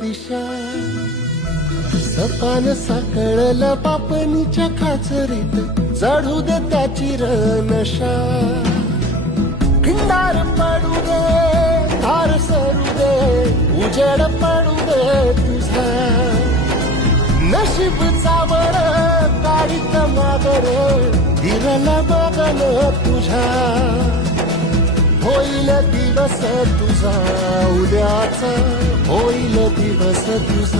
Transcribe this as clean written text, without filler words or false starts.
दिशा सपान साकळलं पापणीच्या खाचरीत चढू दे त्याची नशा खिंडार पडू दे धार सरू दे उजेड पडू दे तुझा नशीब चावळ काढीत मागर दिरला बघन तुझ्या होईल दिवस तुझा उद्याचा होईल दिवस तुझा